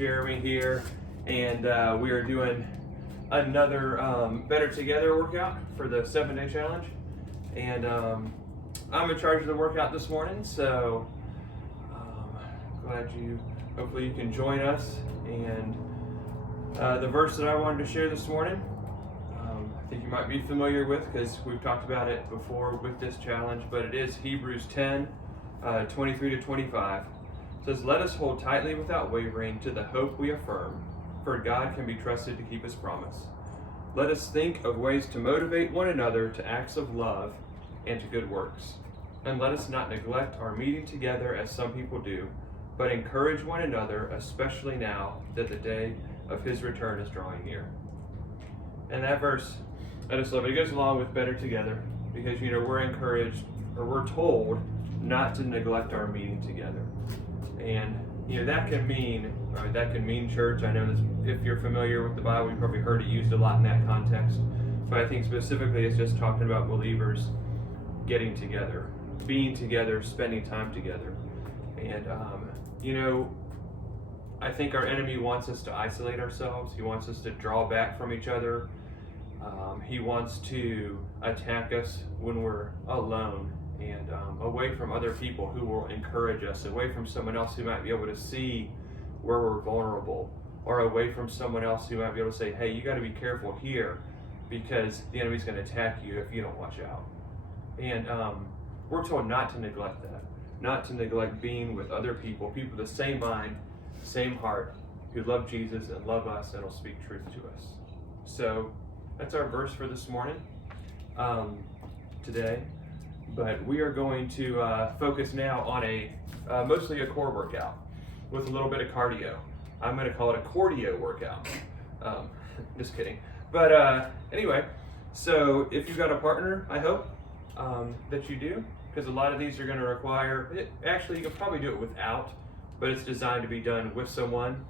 Jeremy here, and we are doing another Better Together workout for the 7-day challenge. And I'm in charge of the workout this morning, so hopefully you can join us. And the verse that I wanted to share this morning, I think you might be familiar with because we've talked about it before with this challenge, but it is Hebrews 10, 23 to 25. It says, "Let us hold tightly without wavering to the hope we affirm, for God can be trusted to keep his promise. Let us think of ways to motivate one another to acts of love and to good works. And let us not neglect our meeting together as some people do, but encourage one another, especially now that the day of his return is drawing near." And that verse, I just love it. It goes along with Better Together because, we're encouraged, or we're told not to neglect our meeting together. And, that can mean church. I know this, if you're familiar with the Bible, you've probably heard it used a lot in that context. But I think specifically it's just talking about believers getting together, being together, spending time together. And, I think our enemy wants us to isolate ourselves. He wants us to draw back from each other. He wants to attack us when we're alone and away from other people who will encourage us, away from someone else who might be able to see where we're vulnerable, or away from someone else who might be able to say, hey, you got to be careful here because the enemy's going to attack you if you don't watch out. And we're told not to neglect that, not to neglect being with other people of the same mind, same heart, who love Jesus and love us and will speak truth to us. So that's our verse for this morning, today. But we are going to focus now on mostly a core workout with a little bit of cardio. I'm going to call it a cardio workout. Just kidding. But anyway, so if you've got a partner, I hope that you do, because a lot of these are going to require, actually you can probably do it without, but it's designed to be done with someone.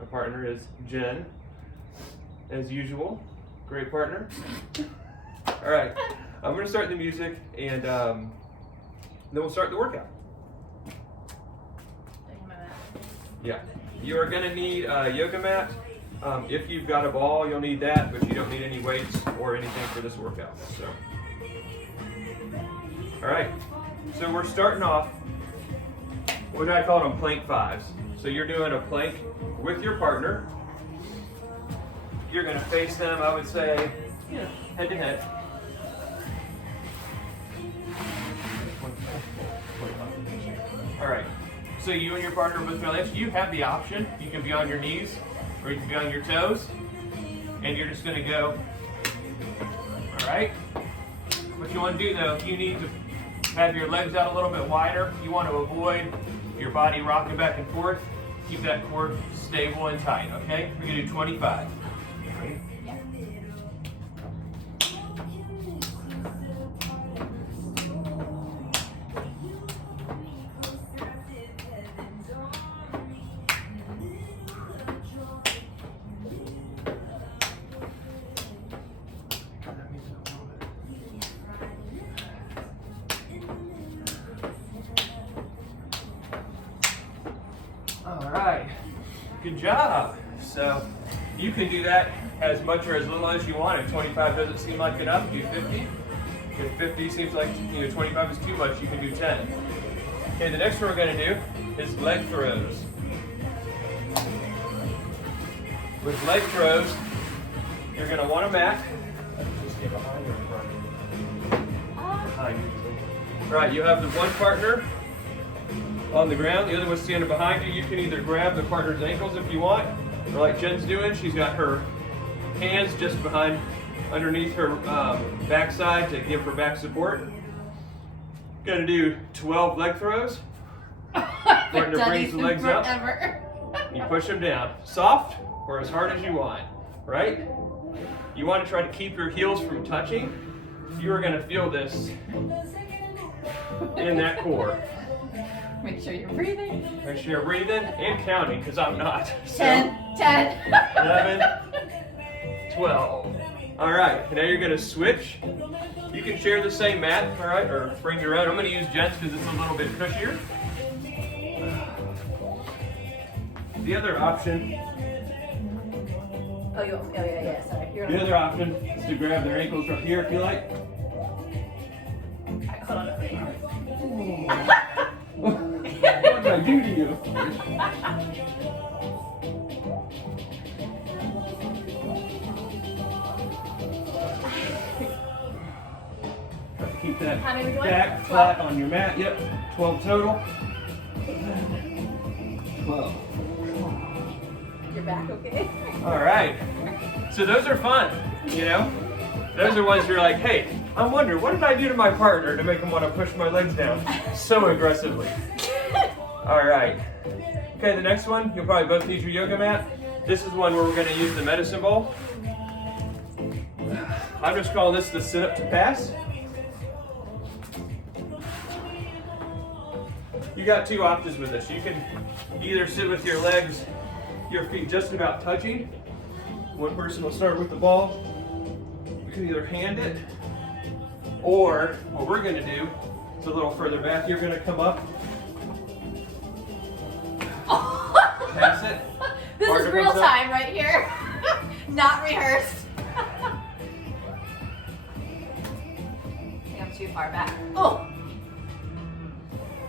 My partner is Jen, as usual. Great partner. All right. I'm going to start the music, and then we'll start the workout. Yeah. You are going to need a yoga mat. If you've got a ball, you'll need that, but you don't need any weights or anything for this workout. So, all right. So we're starting off, what I call them plank fives. So you're doing a plank with your partner. You're going to face them, I would say, head to head. All right, so you and your partner are both relaxed. You have the option. You can be on your knees or you can be on your toes. And you're just going to go. All right. What you want to do, though, you need to have your legs out a little bit wider. You want to avoid your body rocking back and forth. Keep that core stable and tight, okay? We're going to do 25. Ready? All right, good job. So you can do that as much or as little as you want. If 25 doesn't seem like enough, do 50. If 50 seems like 25 is too much, you can do 10. Okay, the next one we're going to do is leg throws. With leg throws, you're going to want a mat. Just get behind you or in front. Behind you. All right, you have the one partner on the ground, the other one's standing behind you. You can either grab the partner's ankles if you want, or like Jen's doing, she's got her hands just underneath her backside to give her back support. Gonna do 12 leg throws. Partner brings the legs up. You push them down. Soft or as hard as you want, right? You want to try to keep your heels from touching. You are gonna feel this in that core. Make sure you're breathing. Make sure you're breathing and counting, because I'm not. So, 10. 11, 12. All right, now you're gonna switch. You can share the same mat, all right, or bring your own. I'm gonna use Jen's because it's a little bit cushier. The other option, Oh, yeah, sorry. You're the other option is to grab their ankles from here if you like. Alright, hold on. What did I do to you? Try to keep that How many we doing? back 12? flat on your mat. Yep, 12 total. 12. Your back okay? All right. So those are fun, you know? Those are ones you're like, hey, I wonder, what did I do to my partner to make him want to push my legs down so aggressively? All right. Okay, the next one, you'll probably both need your yoga mat. This is one where we're going to use the medicine ball. I'm just calling this the sit up to pass. You got two options with this. You can either sit with your legs, your feet just about touching. One person will start with the ball. You can either hand it, or what we're going to do is a little further back. You're going to come up, pass it. This Partner is real comes up. time right here. Not rehearsed. I think I'm too far back. Oh!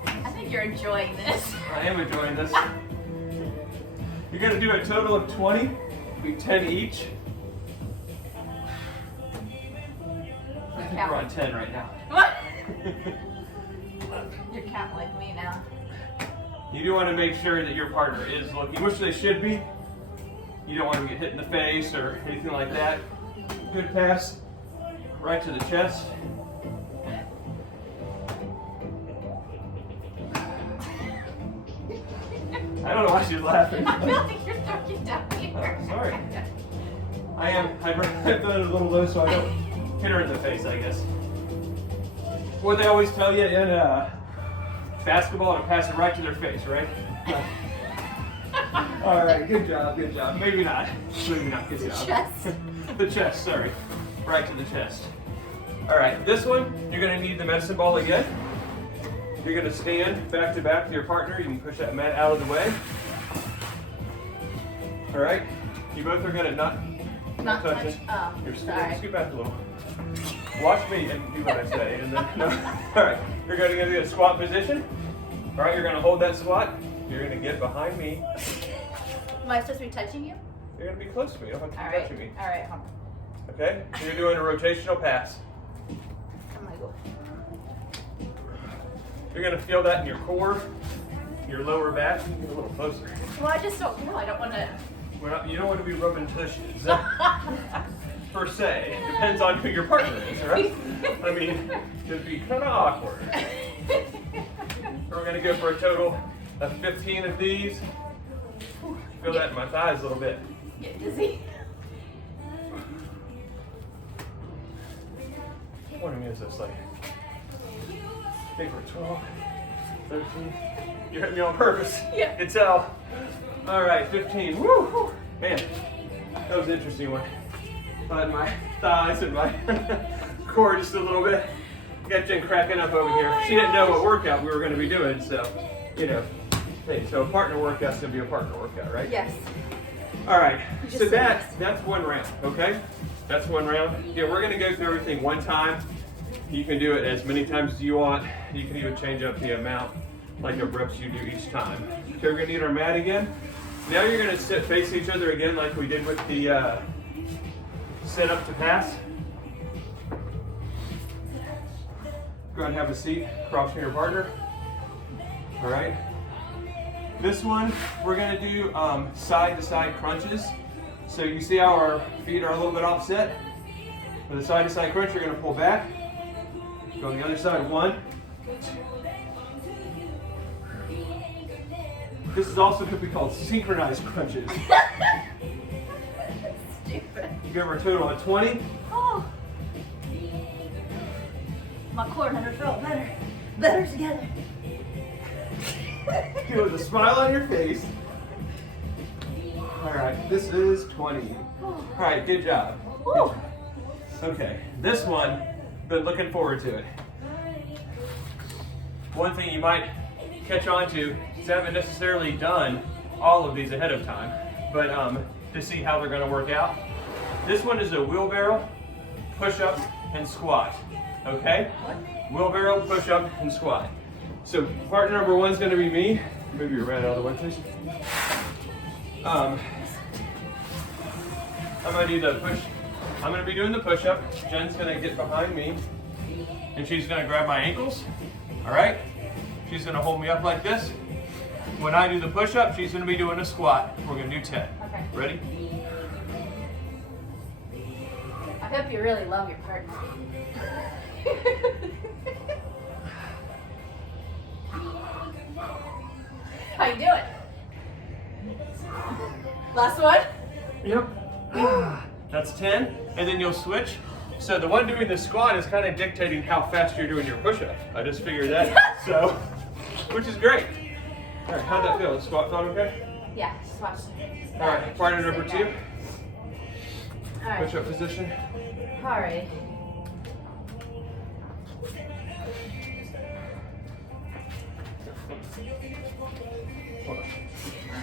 I think you're enjoying this. I am enjoying this. You're going to do a total of 20, be 10 each. I think we're on 10 right now. What? You're cat like me now. You do want to make sure that your partner is looking, which they should be. You don't want to get hit in the face or anything like that. Good pass, right to the chest. I don't know why she's laughing. I feel like you're throwing down here. Oh, sorry. I've done it a little low so I don't hit her in the face, I guess. What they always tell you in basketball, to pass it right to their face, right? All right, good job, good job. Maybe not, good job. Chest. The chest, sorry. Right to the chest. All right, this one, you're gonna need the medicine ball again. You're gonna stand back to back with your partner. You can push that mat out of the way. All right, you both are gonna not touch it. Oh, You're sorry. scoot back a little. Watch me and do what I say, and then no. All right, you're gonna get a squat position. All right, you're gonna hold that squat. You're gonna get behind me. Am I supposed to be touching you? You're gonna be close to me. You don't have to All be right. touching me. All right. Hold on. Okay? So you're doing a rotational pass. I'm gonna go. You're gonna feel that in your core, your lower back. You can get a little closer. Well, I just don't know. I don't want to. You don't want to be rubbing tushes. Per se. It depends on who your partner is, right? I mean, it'd be kind of awkward. We're gonna go for a total of 15 of these. Feel that in my thighs a little bit. Get dizzy. What is this like? I think we're 12, 13. You hit me on purpose. Yeah. Can tell. All right, 15. Woo! Man, that was an interesting one. But my thighs and my core just a little bit. Got Jen cracking up over here. She didn't know what workout we were going to be doing, so, you know. Hey, so a partner workout's going to be a partner workout, right? Yes. All right, You just so said that's one round, okay? That's one round. Yeah, we're gonna go through everything one time. You can do it as many times as you want. You can even change up the amount, like of reps you do each time. Okay, we're gonna need our mat again. Now you're gonna sit face each other again like we did with the sit up to pass. Go ahead and have a seat across from your partner. All right. This one, we're gonna do side to side crunches. So you see how our feet are a little bit offset? For the side to side crunch, you're gonna pull back. Go on the other side, 1. This is also could be called synchronized crunches. Stupid. You go for a total of 20. Oh. My core never felt better. Better together. Do it with a smile on your face. All right, this is 20. All right, good job. Good Woo. job. Okay, this one, been looking forward to it. One thing you might catch on to is I haven't necessarily done all of these ahead of time, but to see how they're gonna work out. This one is a wheelbarrow, push-up, and squat, okay? Wheelbarrow, push-up, and squat. So partner number one is gonna be me. Move your rat out of the way, please. I'm gonna do the push. I'm gonna be doing the push-up. Jen's gonna get behind me, and she's gonna grab my ankles, all right? She's gonna hold me up like this. When I do the push-up, she's gonna be doing a squat. We're gonna do 10. Okay. Ready? I hope you really love your partner. How you doing? Last one? Yep. That's 10, and then you'll switch. So the one doing the squat is kind of dictating how fast you're doing your push-up. I just figured that, so, which is great. All right, how'd that feel? The squat felt okay? Yeah, just watch. All right, partner number two, All right. push-up position. All right.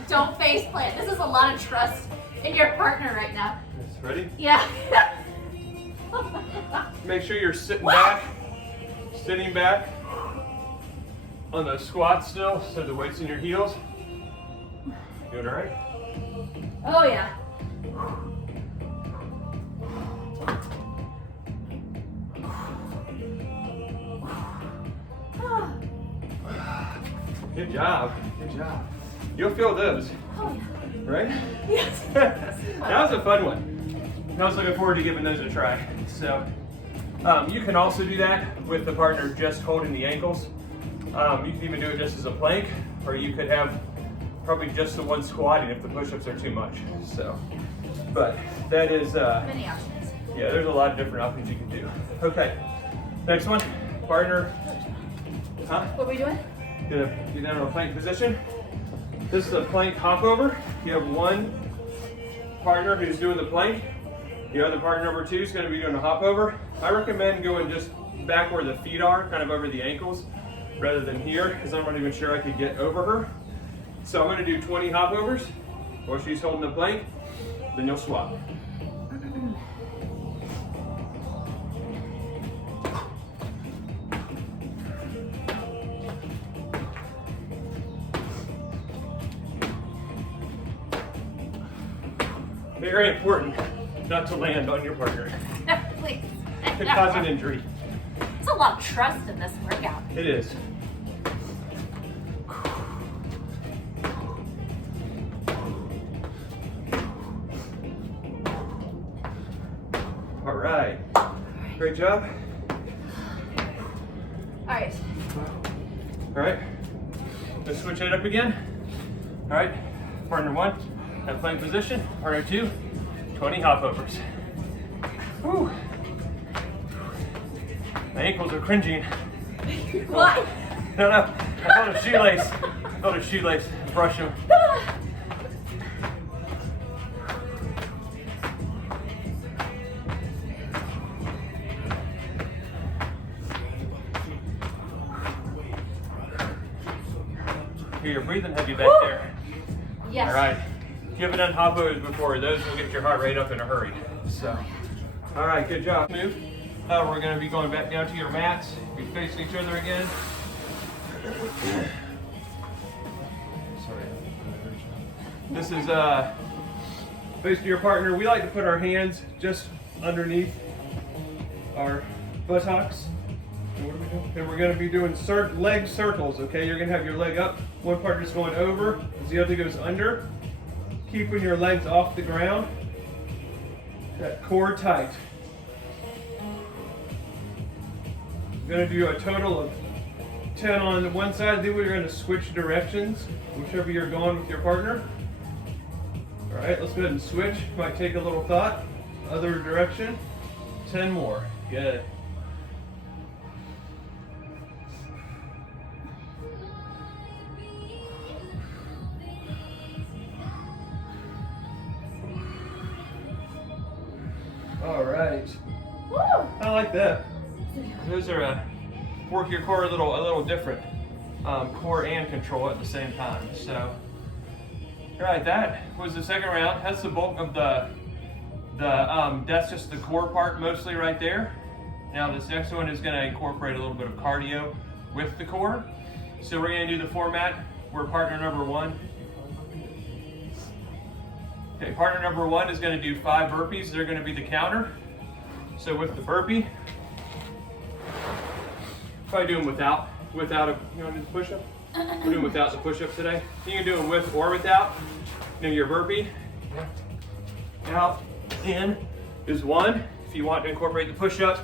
Don't face plant. This is a lot of trust in your partner right now. Yes, ready? Yeah. Make sure you're sitting back on the squat still, so the weight's in your heels. Doing all right? Oh yeah. Good job, good job. You'll feel those, Oh yeah. right? Yes. That was a fun one. I was looking forward to giving those a try. So you can also do that with the partner just holding the ankles. You can even do it just as a plank, or you could have probably just the one squatting if the push-ups are too much. So, but that is, Many options. yeah, there's a lot of different options you can do. Okay, next one, partner, What are we doing? gonna get down in a plank position. This is a plank hop over. You have one partner who's doing the plank. The other partner number two is gonna be doing a hop over. I recommend going just back where the feet are, kind of over the ankles, rather than here, because I'm not even sure I could get over her. So I'm gonna do 20 hop overs while she's holding the plank, then you'll swap. Very important not to land on your partner. Please. Could cause an injury. There's a lot of trust in this workout. It is. All right. Great job. All right. All right. Let's switch it up again. All right. Partner one, at plank position. Partner two, 20 hop overs. Whew. My ankles are cringing. What? No, I felt a shoelace. I felt a shoelace. Brush them. Here, you're breathing heavy back there. Yes. All right. If you haven't done hop overs before, those will get your heart rate up in a hurry. So, all right, good job. Move. We're going to be going back down to your mats. Be facing each other again. Sorry. This is basically your partner. We like to put our hands just underneath our buttocks. And what are we doing? And we're going to be doing leg circles, okay? You're going to have your leg up. One partner's going over as the other goes under. Keeping your legs off the ground. That core tight. We're going to do a total of 10 on one side. Then we're going to switch directions, whichever you're going with your partner. All right, let's go ahead and switch. Might take a little thought. Other direction. 10 more. Good. All right. Woo! I like that. Those are work your core a little different, core and control at the same time. So All right, that was the second round. That's the bulk of that's just the core part mostly right there. Now this next one is gonna incorporate a little bit of cardio with the core. So we're gonna do the format where partner number one. Okay, partner number one is gonna do 5 burpees. They're gonna be the counter. So with the burpee, probably do them without a, you want to do the push-up? We're doing without the push-up today. You can do them with or without. You know, your burpee. Out, in is 1. If you want to incorporate the push-up,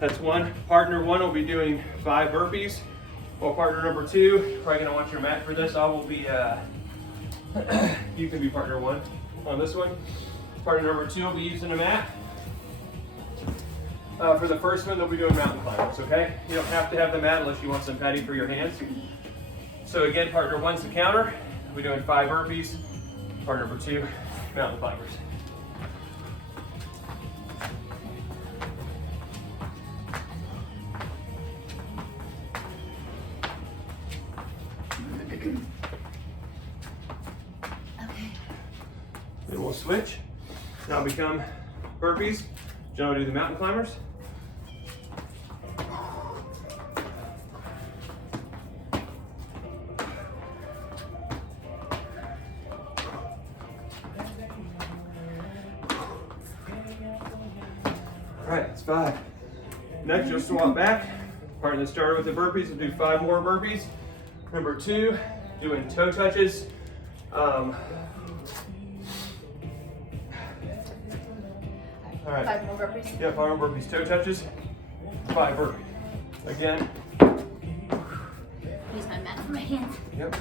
that's 1. Partner 1 will be doing 5 burpees. Well, partner number 2, probably gonna want your mat for this. I will be, you can be partner 1 on this one. Partner number 2 will be using a mat. For the first one, they'll be doing mountain climbers, okay? You don't have to have the mat unless you want some padding for your hands. So again, partner 1's the counter. We're doing 5 burpees. Partner number 2, mountain climbers. Then we'll switch. Now become burpees. John will do the mountain climbers. All right, that's 5. Next, you'll swap back. Partner that started with the burpees, we'll do 5 more burpees. Number 2, doing toe touches. All right. 5 more burpees? Yeah, 5 more burpees. Toe touches, 5 burpees. Again. Use my mat for my hands. Yep.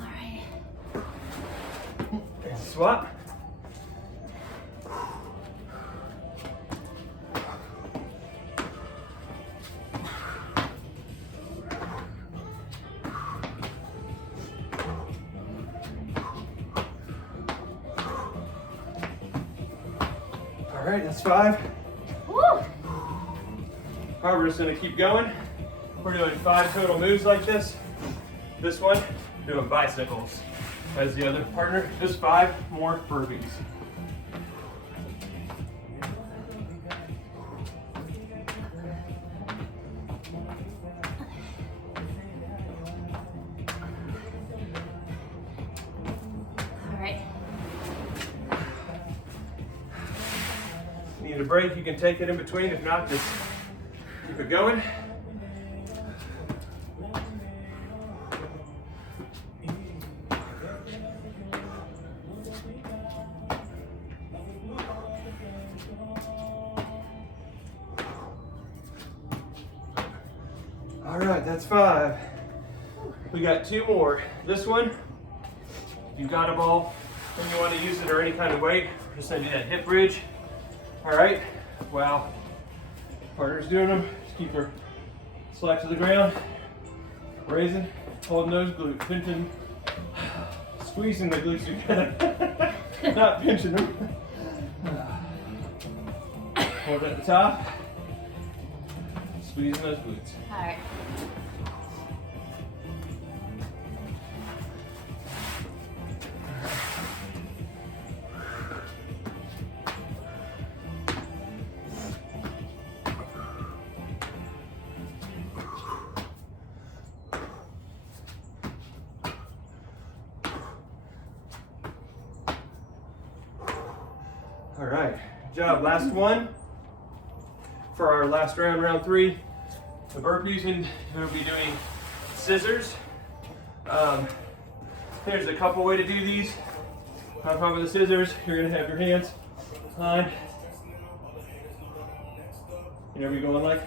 Alright. Swap. All right, that's 5. Woo! All right, we're just gonna keep going. We're doing 5 total moves like this. This one, doing bicycles. As the other partner, just 5 more burpees. Alright. Need a break, you can take it in between. If not, just keep it going. All right, that's 5. We got 2 more. This one, you got a ball, and you want to use it or any kind of weight, just gonna do that hip bridge. All right, well, partner's doing them. Just keep her slack to the ground, raising, holding those glutes, pinching, squeezing the glutes together, not pinching them. Hold at the top, squeezing those glutes. Alright. All right, good job. Last one for our last round, round 3. The burpees, and we'll be doing scissors. There's a couple ways to do these. On top of the scissors, you're gonna have your hands on. You're gonna be going like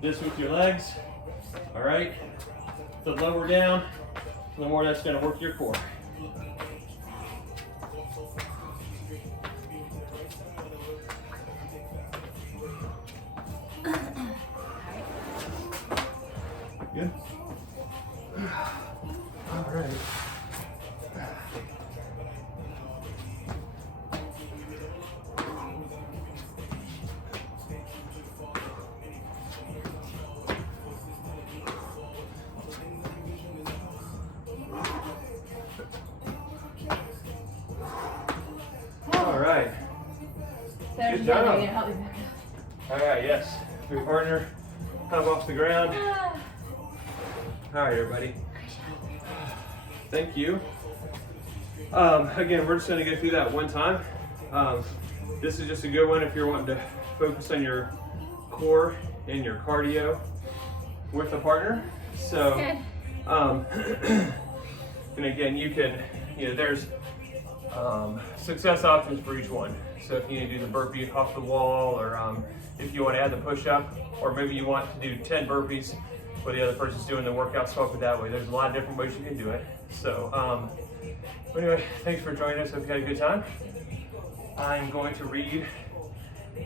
this with your legs. All right. The lower down, the more that's gonna work your core. Good. All right. Good Yeah, no, job. you help me back All right, yes. Your partner come off the ground. up. All right, everybody. Thank you. Again, we're just going to go through that one time. This is just a good one if you're wanting to focus on your core and your cardio with a partner. So, Good. and again, you can, there's success options for each one. So if you need to do the burpee off the wall, or if you want to add the push-up, or maybe you want to do 10 burpees where the other person's doing the workout, swap it that way. There's a lot of different ways you can do it. So anyway, thanks for joining us. Hope you had a good time. I'm going to read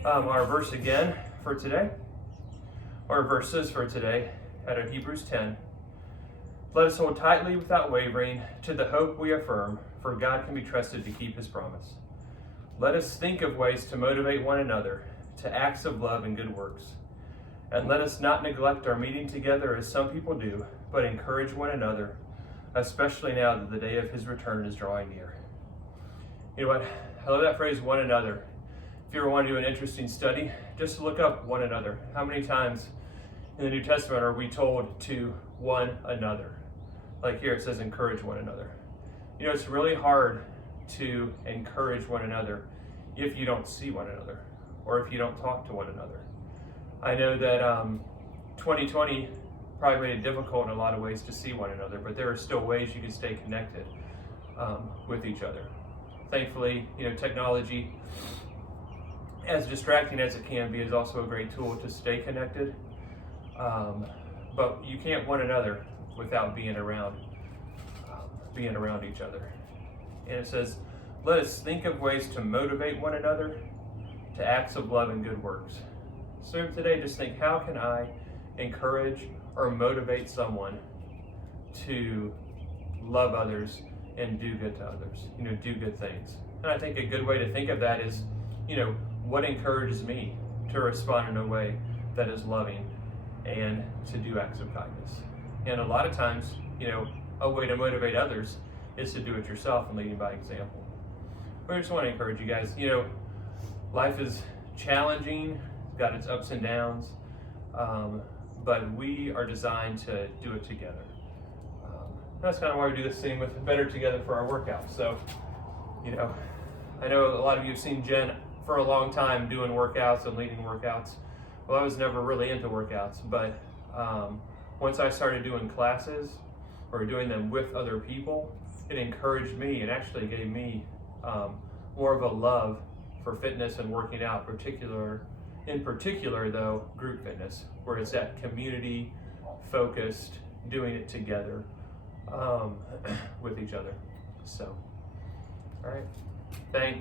our verse again for today, or verses for today, out of Hebrews 10. Let us hold tightly without wavering to the hope we affirm, for God can be trusted to keep his promise. Let us think of ways to motivate one another to acts of love and good works. And let us not neglect our meeting together as some people do, but encourage one another, especially now that the day of his return is drawing near. You know what? I love that phrase, one another. If you ever want to do an interesting study, just look up one another. How many times in the New Testament are we told to one another? Like here it says encourage one another. You know, it's really hard to encourage one another if you don't see one another, or if you don't talk to one another. I know that 2020 probably made it difficult in a lot of ways to see one another, but there are still ways you can stay connected with each other. Thankfully, technology, as distracting as it can be, is also a great tool to stay connected. But you can't one another without being around each other. And it says, let us think of ways to motivate one another to acts of love and good works. So today, just think, how can I encourage or motivate someone to love others and do good to others, do good things? And I think a good way to think of that is, what encourages me to respond in a way that is loving and to do acts of kindness. And a lot of times, a way to motivate others is to do it yourself and leading by example. But I just want to encourage you guys, life is challenging, it's got its ups and downs, but we are designed to do it together. That's kind of why we do this thing with Better Together for our workouts. So, I know a lot of you have seen Jen for a long time doing workouts and leading workouts. Well, I was never really into workouts, but once I started doing classes or doing them with other people, it encouraged me and actually gave me more of a love for fitness and working out, in particular though, group fitness, where it's that community focused, doing it together with each other. So, all right, thanks.